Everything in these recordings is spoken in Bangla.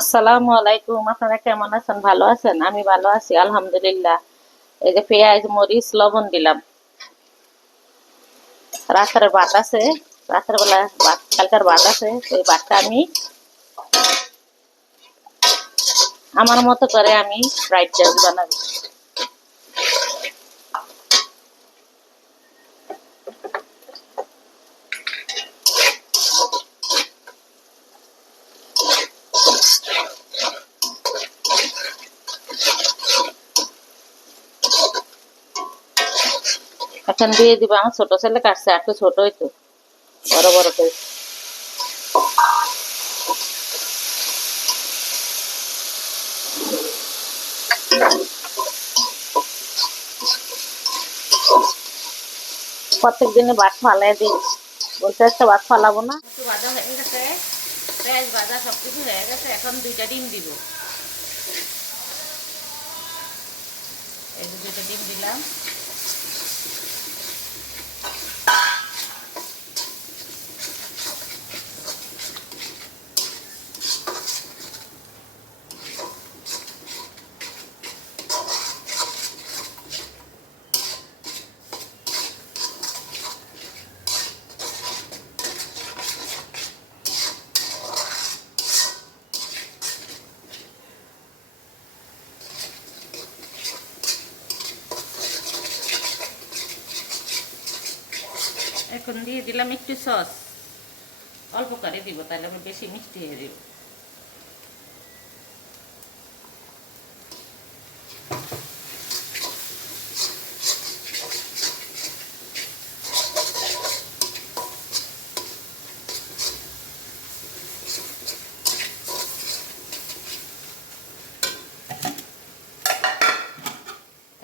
আসসালামু আলাইকুম। আপনারা কেমন আছেন? ভালো আছেন? আমি ভালো আছি আলহামদুলিল্লাহ। এই যে পেঁয়াজ মরিচ লবণ দিলাম। রাতের ভাত আছে, রাতের বেলা ভাত, কালকার ভাত আছে। এই ভাতটা আমি আমার মতো করে আমি ফ্রাইড রাইস বানাবো। এখন দিয়ে দিব, আমার ছোট ছেলে কাটছে, একটু ছোট হইতো, বড় বড় করে। প্রত্যেক দিনে ভাত ফালাই দিই, বলতে একটা ভাত ফালাবো না। একটু ভাজা হয়ে গেছে, পেঁয়াজ ভাজা সবকিছু হয়ে গেছে। এখন দুইটা ডিম দিব। এই যে দুইটা ডিম দিলাম। এখন দিয়ে দিলাম একটু সস, অল্প করে দিব, তাহলে আমি বেশি মিষ্টি হয়ে দিব।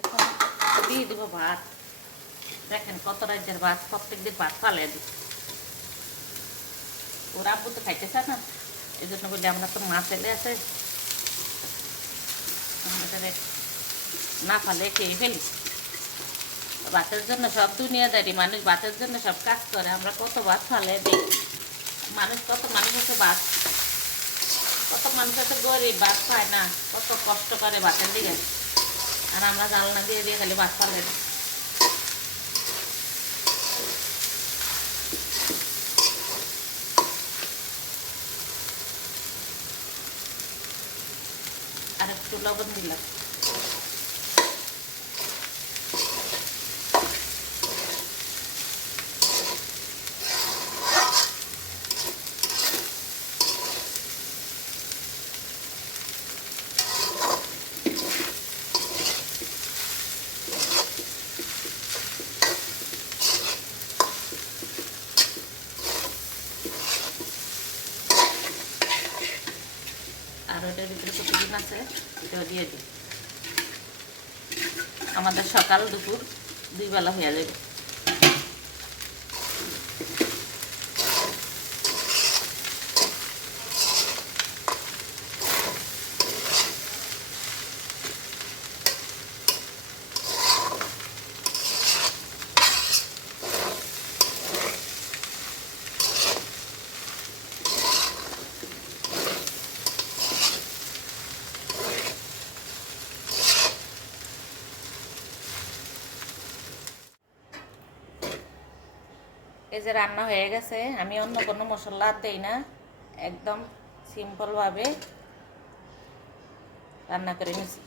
এখন দিয়ে দিব ভাত। দেখেন কত রাজ্যের ভাত, প্রত্যেক দিন ভাত ফালিয়ে দিই। ওরা আব্বু তো খাইতে চায় না, এই জন্য বলি আমরা তো মা ছেলে আছে, না ফালে খেয়ে ফেলি। ভাতের জন্য সব দুনিয়াদারি মানুষ, ভাতের জন্য সব কাজ করে, আমরা কত ভাত ফালিয়ে দিই। মানুষ, কত মানুষ আছে ভাত, কত মানুষ আছে গরিব, ভাত পায় না, কত কষ্ট করে ভাতের দিকে, আর আমরা জানলা দিয়ে দিয়ে খালি ভাত ফালে দিই। আর একটু লবণ দিলাম। আর ওটার ভিতরে প্রতিদিন আছে, এটাও দিয়ে দিই। আমাদের সকাল দুপুর দুই বেলা হয়ে যাবে। এই যে রান্না হয়ে গেছে, আমি অন্য কোনো মশলা দেই না, একদম সিম্পলভাবে রান্না করে নিছি।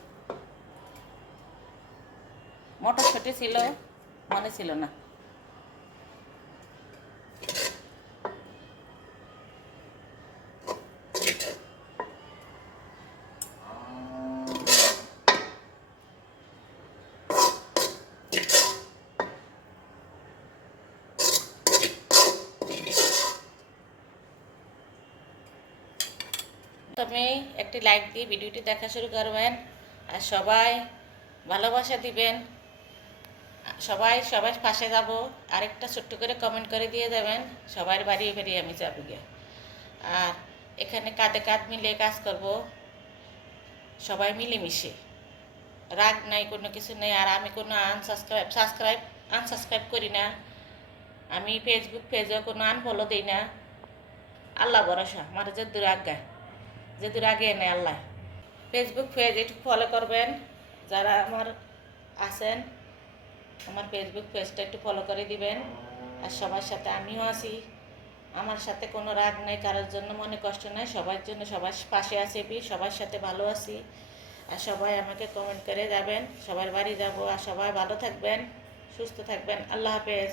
মটরশুঁটি ছিল, মনে ছিল না। তুমি একটি লাইক দিয়ে ভিডিওটি দেখা শুরু করবেন, আর সবাই ভালোবাসা দিবেন, সবাই সবার পাশে যাব। আরেকটা ছোট্ট করে কমেন্ট করে দিয়ে যাবেন, সবার বাড়ি বাড়ি আমি যাবো গিয়ে। আর এখানে কাঁধে কাঁধ মিলিয়ে কাজ করব, সবাই মিলেমিশে, রাগ নাই, কোনো কিছু নেই। আর আমি কোনো আনসাবস্ক্রাইব করি না, আমি ফেসবুক পেজেও কোনো আনফলো দিই না। আল্লাহ ভরসা, আমার যে দূর আজ্ঞা, যদি রাগে এনে আল্লাহ। ফেসবুক পেজ একটু ফলো করবেন, যারা আমার আছেন আমার ফেসবুক পেজটা একটু ফলো করে দিবেন। আর সবার সাথে আমিও আছি, আমার সাথে কোনো রাগ নেই, কারোর জন্য মনে কষ্ট নেই, সবার জন্য সবার পাশে আছি, সবার সাথে ভালো আছি। আর সবাই আমাকে কমেন্ট করে যাবেন, সবার বাড়ি যাব। আর সবাই ভালো থাকবেন, সুস্থ থাকবেন। আল্লাহ হাফেজ।